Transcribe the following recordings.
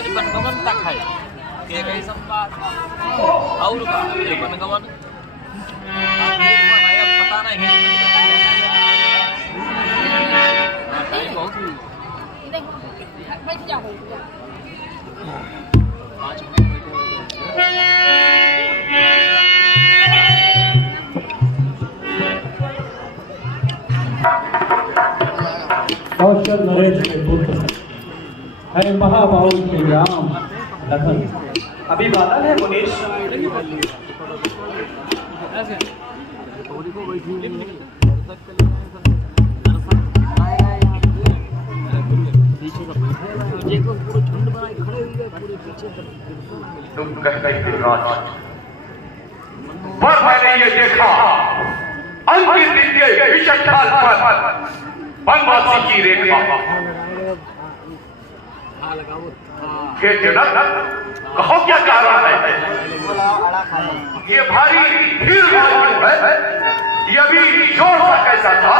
आज बनगमन तक है एक ही संवाद और का बनगमन पता नहीं बहुत बैठ जाओ कौशल नरेश के पुत्र है महाबाहु श्री राम लखन। अभी बादल है मुनीश। तुम कहते थे राज, पर मैंने ये देखा अंतिम दिन के विषय काल पर वनवासी की रेखा के जनक कहो क्या कारण है? ये भारी भीड़ है, ये भी जोर सा कैसा था?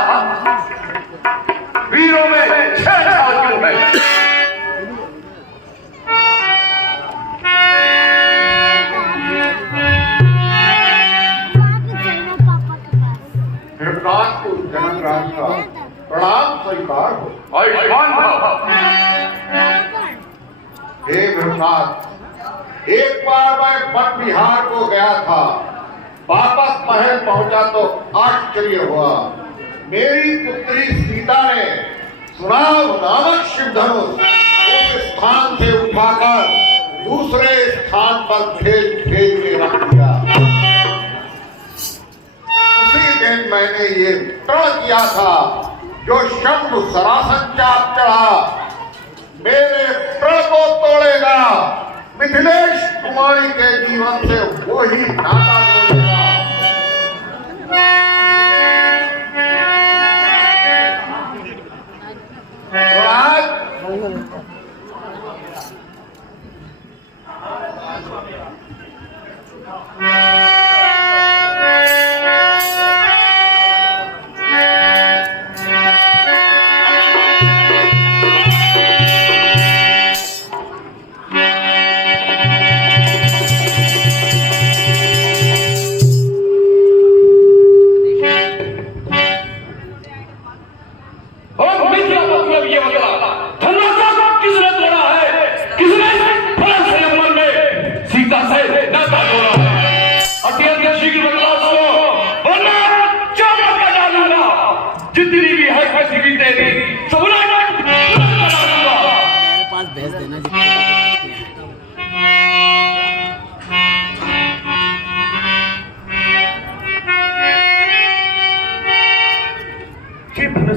वीरों में छेड़छाड़ क्यों है? धृतराष्ट्र को जनक राज का प्रणाम स्वीकार हो। आयुष्मान भव। हे धृतराष्ट्र, एक बार मैं वन विहार को गया था, वापस महल पहुंचा तो आश्चर्य हुआ। मेरी पुत्री सीता ने सुनाव नामक शिव धनुष उस स्थान से उठाकर दूसरे स्थान पर फेंक के रख दिया। उसी दिन मैंने ये प्रण किया था, जो शंभु सरासन चाप चढ़ा मेरे प्रण को तोड़ेगा, मिथिलेश कुमारी के जीवन से वो ही नाता जोड़ेगा।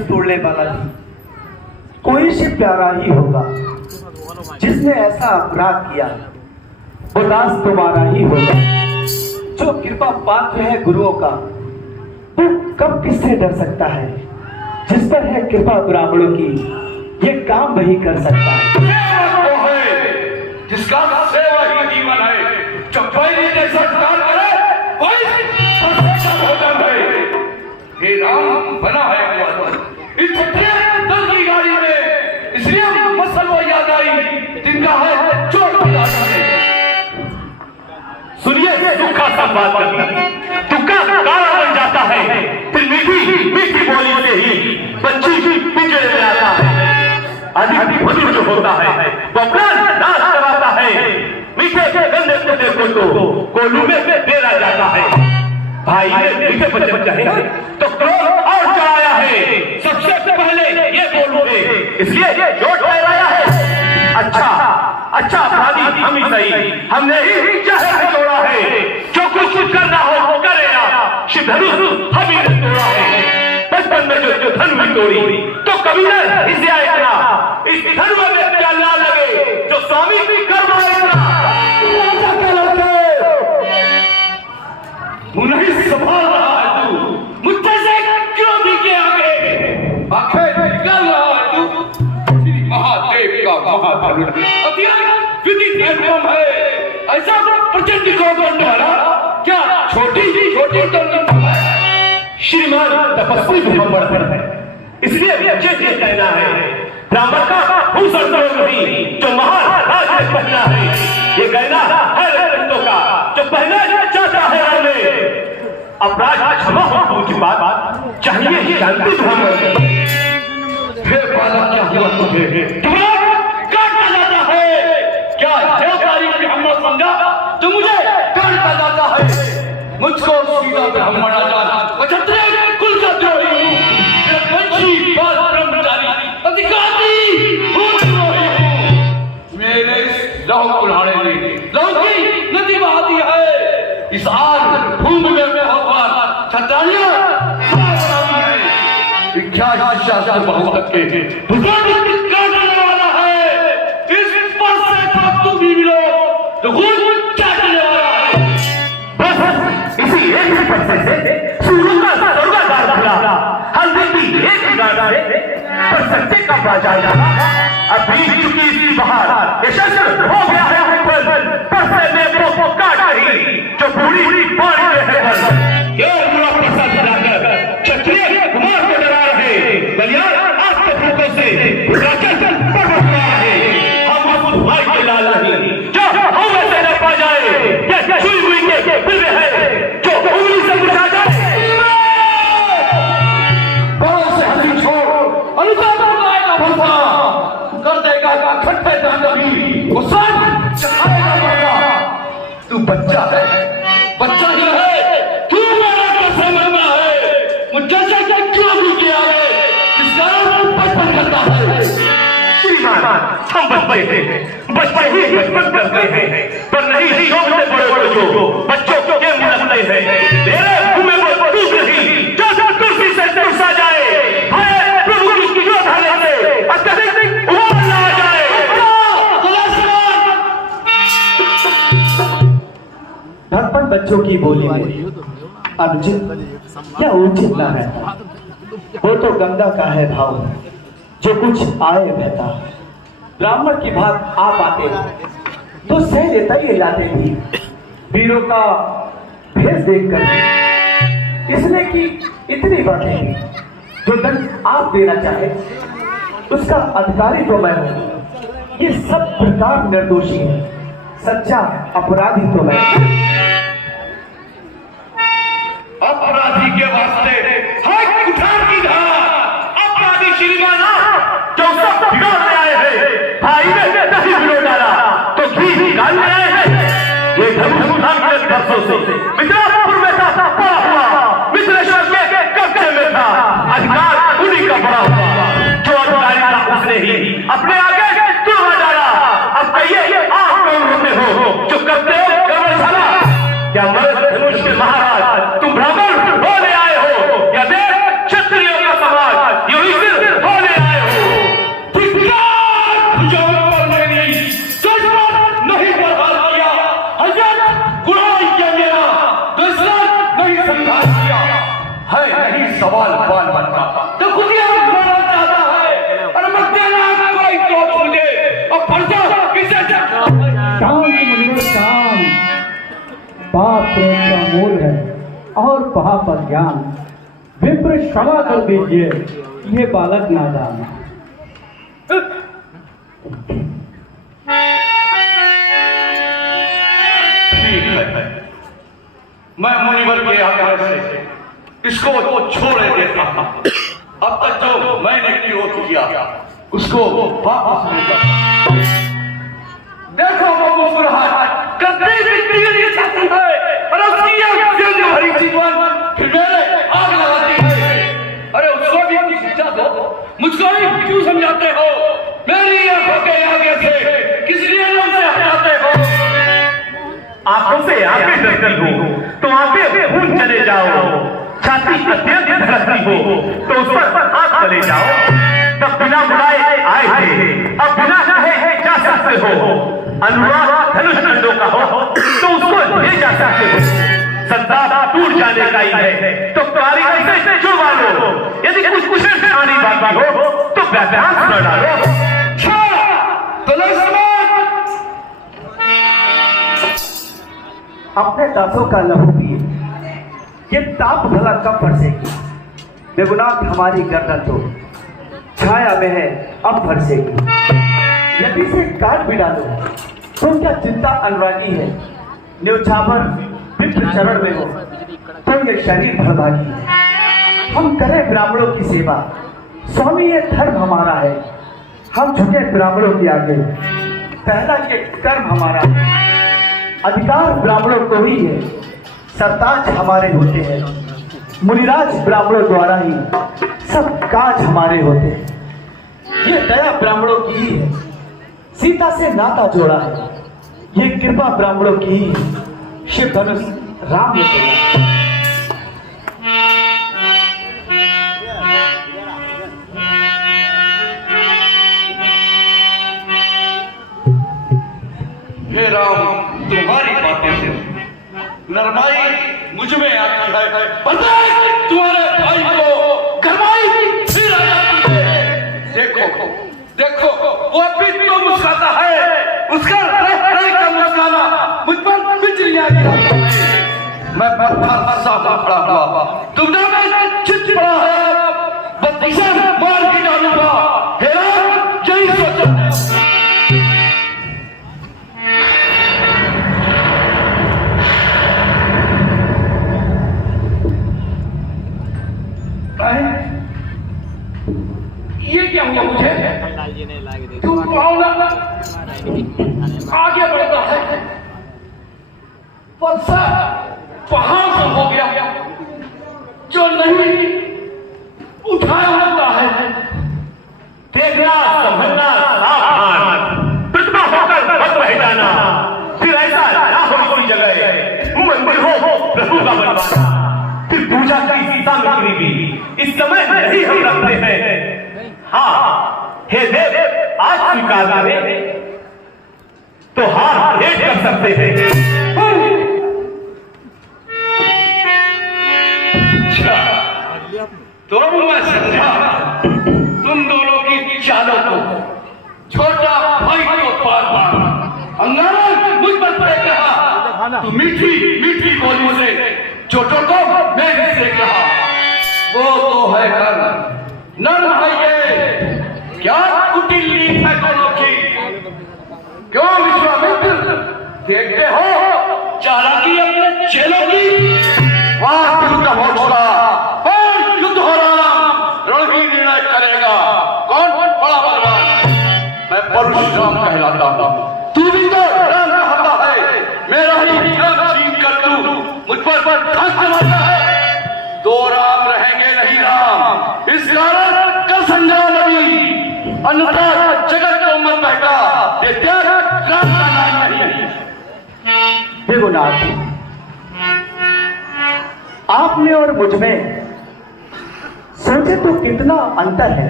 तोड़ने वाला भी कोई से प्यारा ही होगा। जिसने ऐसा अपराध किया वो दास तुम्हारा ही होगा। जो कृपा पात्र है गुरुओं का, वो कब किससे डर सकता है? जिस पर है कृपा ब्राह्मणों की, ये काम वही कर सकता है। जिसका सेवा ही जीवन है, जो कोई जैसा काम करे वही भोजन है। हे राम बना है इस दल की गाड़ी में, इसलिए मसल वो याद आई जिनका है चोट सुनिए दुखा संवाद दुखा काला बन जाता है, फिर मीठी मीठी बोली से ही बच्ची पिंजरे में आता है। अधिक मधुर जो होता है वो अपना नाश कराता है। मीठे के गंदे पोते को कोलू में डेरा जाता है। भाई ने मीठे बच्चे चाहे तो क्रोध और चढ़ाया है। सबसे पहले ये बोलूंगे, इसलिए ये जोट ठहराया है। अच्छा अपराधी हम ही सही, हमने ही चाहे तोड़ा है। जो कुछ करना हो वो करे आप, शिव धनुष हम ही ने तोड़ा है। बचपन में जो धन भी तोड़ी तो कभी न इसे आएगा। इस धर्म में क्या ला लगे जो स्वामी भी करवाएगा। तू नहीं संभाल रहा है, तू मुझसे से क्यों भी के आगे आखिर निकल रहा है तू। श्री महादेव का महाबल अत्यंत विधि धर्म है। ऐसा प्रचंड गौरव द्वारा क्या छोटी दौलत है। श्रीमान तपस्वी ब्राह्मण है, इसलिए मुझे ये कहना है ब्राह्मण का भूषण नहीं जो महाराज अपराध क्षमा हो की बात चाहिए ही जानती ब्राह्मण। हे बाला, क्या हुआ तुझे? तुम्हारा काटा जाता है क्या? देवदारी ब्राह्मण समझा तो मुझे काटा जाता है। मुझको सीधा ब्राह्मण आजाद और क्षत्रिय कुल का द्रोही हूँ। मैं वंशी बाल ब्रह्मचारी अधिकारी भूद्रोही हूँ। मेरे इस लहू कुल्हाड़े ने लहू की नदी बहा दी है। इस आग भूमि में होकर क्षत्रिय क्या शास्त्र बहुत के काटने वाला है। इस पर से तू भी मिलो तो खून चाटने वाला है। बस इसी एक ही फरसे से सूरज का स्वर्गाकार खुला। हल्दी की एक ही गाना से पर सत्य का बाजार डाला। अब बीत चुकी इसी बहार यशस्वी हो गया है पर से में वो काट रही जो पूरी पानी में है बल। ये पूरा प्रसाद बनाकर क्षत्रिय कुमार को डरा रहे बलियार आपके फूकों से राक्षस पर्वत में रहे। हम उस भाई के लाल नहीं जो हम वैसे न पा जाए। ये छुई हुई के दिल है जो उंगली से बुझा जाए। बड़ों से हंसी छोड़ अनुताप का भरोसा कर देगा खट्टे दानवी वो सब चखाएगा मरना। तू बच्चा है, बच्चा ही है। तू मेरा कैसे मरना है? मुझे जैसे क्यों भी किया है? इस कारण बचपन करता है। श्रीमान हम बचपन ही बचपन करते हैं पर नहीं शौक से बड़े बड़े जो बच्चों के मुँह लगते हैं। मेरे मुँह में वो टूट रही जो तुलसी से टूटा जाए। हाय प्रभु की जो धारे से अत्यधिक उमर ना आ जाए। धड़पन बच्चों की बोली में अनुचित या उचित न है। वो तो गंगा का है भाव जो कुछ आए बहता। ब्राह्मण की बात आप आते तो सह लेता ही लाते भी। वीरों का भेष देखकर इसने की इतनी बातें भी। जो दंड आप देना चाहे उसका अधिकारी तो मैं हूं। ये सब प्रकार निर्दोषी है, सच्चा अपराधी तो मैं। अपराधी के वास्ते हक उठान की धारा। अपराधी श्रीमान जो सब बिगाड़ में आए हैं। भाई ने नहीं बिगड़ डाला तो घी निकाल में आए हैं। ये धर्मस्थान के बरसों से मित्रापुर में था पड़ा हुआ। मित्रेश्वर के कब्जे में था। अधिकार उन्हीं का बड़ा हुआ। जो अधिकारी था उसने ही अपने आगे तुड़वा डाला। अब कहिए आप कौन होते हो जो करते हो गवर्नशाला? क्या मर्द धनुष के महाराज तुम ब्राह्मण होने आए हो या देश क्षत्रियों का समाज युधिष्ठिर होने आए हो? नहीं बर्बाद किया हजरत गुलाम किया मेरा दुश्मन नहीं संघार किया है। नहीं सवाल बाल बनता तो खुद ही मारना चाहता है और मैं देना कोई तो मुझे और फर्जा किसे शांत मुनिवर शांत। पाप प्रेम का मूल है और पाप अज्ञान। विप्र क्षमा कर दीजिए ये बालक नादान। ठीक है, मैं मुनिवर के आग्रह से इसको तो छोड़े देता था। अब तक जो मैंने विरोध किया उसको वापस लेता। देखो वो मुस्कुराहट कतई बिगड़ी जाती है और उसकी जंग भरी जीवन फिर मेरे आग लगाती है। अरे उसको भी अपनी शिक्षा दो, मुझको ही क्यों समझाते हो? मेरी आंखों के आगे से किस लिए से हटाते हो? आंखों से आंखें डरती हो तो आंखें खून चले जाओ। छाती अत्यंत धड़कती हो तो उस पर हाथ चले जाओ। तब बिना बुलाए आए थे, अब बिना कहे जा सकते हो। अनुराग धनुष खंडों का हो तो उसको ले जा सकते हो। संताप टूट जाने का ही है तो कारीगर से जुड़वा लो। यदि कुछ खानी बाकी हो तो व्याख्यान सुना डालो। अपने दासों का लहू पिए, ये ताप भला कब बरसेगी? बेगुनाह हमारी गर्दन तो छाया में है अब बरसेगी। यदि से काट भी डालो तो क्या चिंता अनुरागी है? न्योछावर विप्र चरण में हो तो ये शरीर भरभागी है। हम करें ब्राह्मणों की सेवा, स्वामी ये धर्म हमारा है। हम झुके ब्राह्मणों के आगे, पहला ये कर्म हमारा है। अधिकार ब्राह्मणों को ही है, सरताज हमारे होते हैं। मुनिराज ब्राह्मणों द्वारा ही सब काज हमारे होते हैं। ये दया ब्राह्मणों की ही है, सीता से नाता जोड़ा है। ये कृपा ब्राह्मणों की ही है, शिव धनुष राम ने तोड़ा। हे राम, तुम्हारी बातें से नरमाई मुझ में आती है। पता है तुम्हारे भाई को गरमाई फिर आ जाती है। देखो देखो, वो अभी तो मुस्कुराता है, उसका रह का मुस्कुराना मुझ पर बिजलियां गिराता है। मैं पत्थर सा खड़ा हुआ, तुमने मैं चित पड़ा है, बत्तीसा मार के डालूंगा। हे राम, यही सोचा। ये क्या हुआ मुझे? तुम आगे बढ़ता है, वर्षा पहाड़ से हो गया, जो नहीं उठाया होता है। देखना, संभलना, सावधान, प्रतिभा होकर मत रह जाना। फिर ऐसा ना हो कोई जगह मंदिर हो प्रभु का बनवाना। फिर पूजा की सामग्री भी इस समय नहीं हम रखते हैं। हाँ, हे देव, आज स्वीकार करें तो हाथ भेंट कर सकते हैं। अच्छा, तो मैं समझा तुम दोनों की चालों को। छोटा भाई को पार पार अंगारा मुझ पर पड़े कहा, तू मीठी मीठी बोली से छोटों को मेरे से कहा। वो तो है नर है ये, क्या कुटिल नीत है दोनों की। क्यों विश्वामित्र, देखते हो चालाकी अपने चेलों की। वाह, दिल का हौसला, और युद्ध हो रहा, रण ही निर्णय करेगा कौन बड़ा बलवान। मैं परशुराम कहलाता हूँ, तू भी तो राम कहता है। मेरा ही राम छीन कर तू मुझ पर ढाक मारता है। दो राम रहेंगे नहीं राम, इस कारण का संग्राम अभी, अन्यथा जगत को मत बैठा। ये त्याग राम का नाम नहीं। देखो नाथ, आप में और मुझ में सोचे तो कितना अंतर है।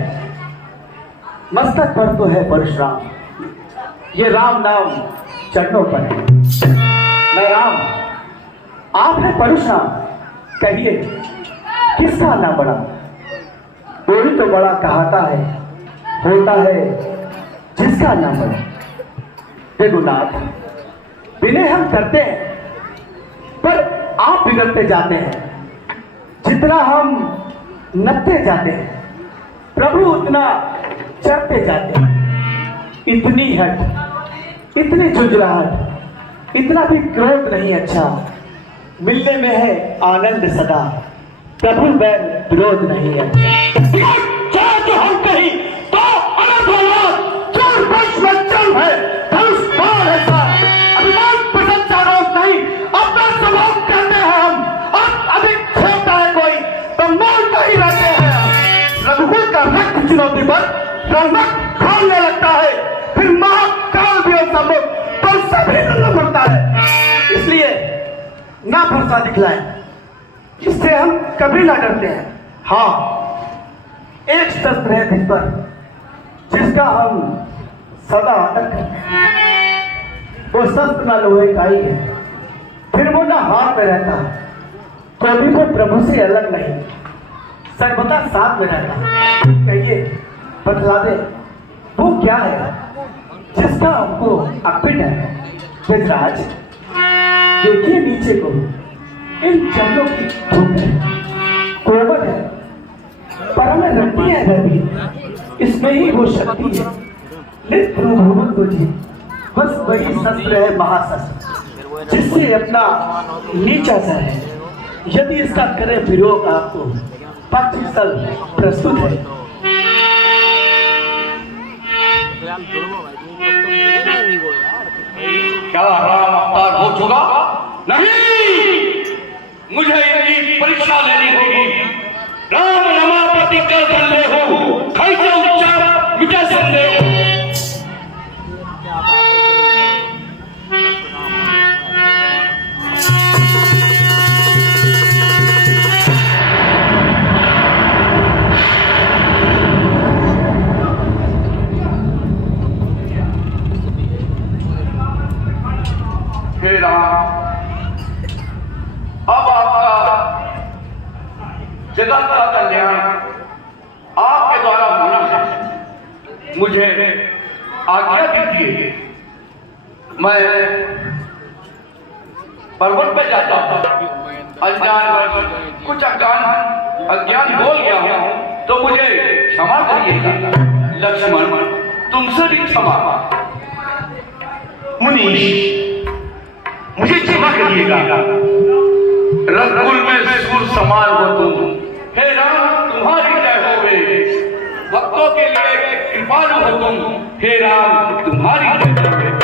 मस्तक पर तो है परशुराम, ये राम नाम चरणों पर है। मैं राम, आप है परशुराम। कहिए किसका नाम बड़ा? कोई तो बड़ा कहता है, होता है जिसका नाम बड़ा। देखो नाथ, विनय हम करते हैं, पर आप बिगड़ते जाते हैं। जितना हम नपते जाते हैं, प्रभु उतना चढ़ते जाते हैं। इतनी हट, इतनी झुंझलाहट, इतना भी क्रोध नहीं अच्छा। मिलने में है आनंद सदा, प्रभु बैर विरोध नहीं है। चाहे तो हम कहीं तो अनंत भगवान चोर वंश बच्चन है, धनुष बाण है सर। अभिमान प्रशंसा रोक नहीं, अपना स्वभाव करते हैं हम। अब अधिक छोटा है कोई तो मोड़ता ही रहते हैं। रघुकुल का रक्त चुनौती पर रंगत खोलने लगता है, फिर महाकाल भी संभव तो सभी नजर पड़ता है। इसलिए ना भरोसा दिखलाएं, इससे हम कभी ना डरते हैं। हाँ, एक शस्त्र है दिल पर, जिसका हम सदा आदर करते हैं। वो शस्त्र ना लोहे का ही है, फिर वो ना हाथ में रहता है, तो भी वो प्रभु से अलग नहीं, सर्वदा साथ में रहता है। कहिए, बतला दे वो क्या है जिसका हमको अर्पित है। गजराज, देखिए नीचे को, इन चरणों की धूप है, कोमल है, पर में रखती है रवि, इसमें ही वो शक्ति है। नित्य भूमन को जी, बस वही शस्त्र है महाशस्त्र, जिससे अपना नीचा सर है, यदि इसका करे विरोध आपको पक्ष स्थल प्रस्तुत है। क्या राम अवतार हो चुका? नहीं, मुझे इनकी परीक्षा लेनी होगी। राम रमापति कर बल्ले हो, कैसे उच्चार मिटे संदेह। हे राम, अब आपका जगत का कल्याण आपके द्वारा होना है। मुझे आज्ञा दीजिए, मैं पर्वत पे जाता हूँ। अनजान कुछ अज्ञान बोल गया हूँ तो मुझे क्षमा करिएगा। लक्ष्मण, तुमसे भी क्षमा। मुनीश, मुझे क्षमा करिएगा। रघुकुल में सूर समान हो तुम। हे राम, तुम्हारी जय होवे। भक्तों के लिए कृपालु हो तुम। हे राम, तुम्हारी जय होवे।